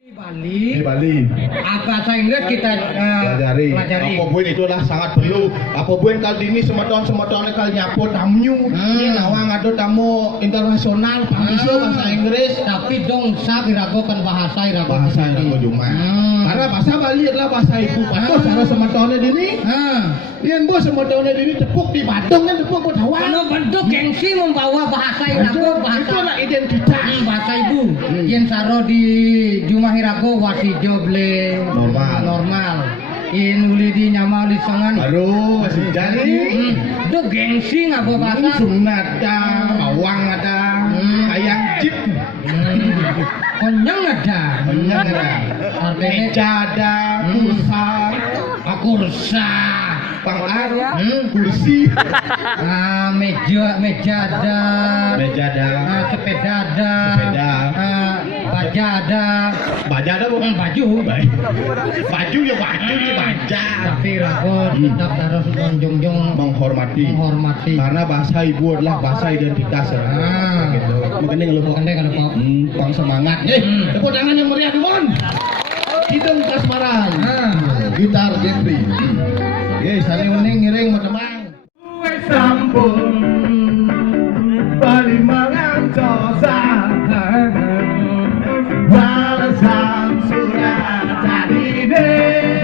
Di Bali. Bahasa Inggris kita pelajari. Apa buin itu adalah sangat perlu. Apa buin kali ini semeton-semetonnya kali nyapu tamu. Ini nawang ada tamu internasional, bisa bahasa Inggris. Tapi dong sa iragokan bahasa irago. Bahasa Irago cuma. Karena bahasa Bali adalah bahasa ibu. Atau cara semetonnya dini. Lian bos semetonnya dini tepuk di Badungnya tepuk buat hawa. Karena bentuk gengsi membawa bahasa irago, bahasa. Itulah identitas. Bahasa ibu. Yang saro di Jumah Irago wasi joble normal. In uli di nyama uli songan. Baru masih jadi. Itu gengsi ngabo bahasa. Sunat ada, bawang ada, ayam jeep. Konyang ada. Meja ada, kursa, Kursa. panglar, kursi. Meja ada. Sepeda ada. Baja ada. Baja ada bukan? Baju. Baju ya baju sih baja. Tapi ragot tetap harus menjunjung menghormati. Karena bahasa ibu adalah bahasa identitas ya. Gitu. Makanya kalau kok. Pang semangat. Tepuk tangan yang meriah Dumon. Hidung kasmaran. Gitar Jeffrey. Saling uning ngiring macam-macam. Gue sambung Bali mengantosa balasan surat tadi deh.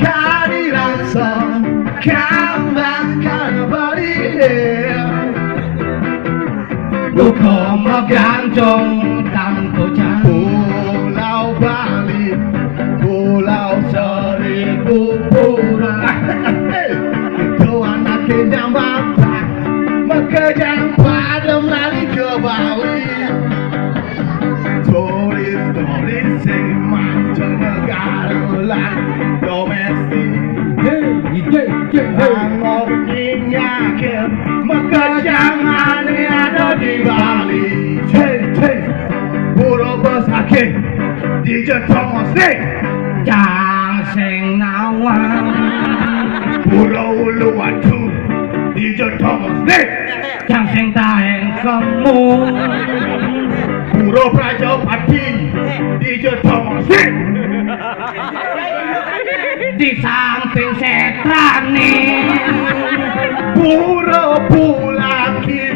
Kehadiran song kembangkan Bali deh. Bukan menggantung tanpa Pulau Bali, Pulau Seribu Pura. Itu anak yang bapak mengejar pada melari ke Bali. Turis sing mancanegara domestik. Angop nyakin mengejangan ada di Bali. Puro besake di Jepang sing jang sing nawang. Puro Uluwatu di Jepang sing jang sing taeng kamu. Puro Prajapati di Jepang sing di samping setrane. Puro Pulaki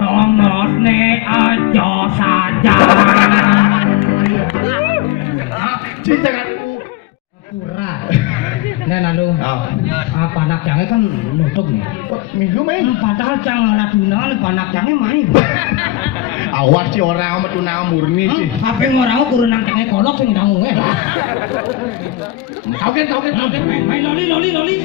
tongosne aja saja. Cinta kan pura. Nah lalu panak jange kan nutup nih. Minggu main. Padahal jangan laduna panak jange main. Awas sih orang metu nang murni sih. Sampai orang kudu nang jange kolok sing dangu. Tauke. Main loli.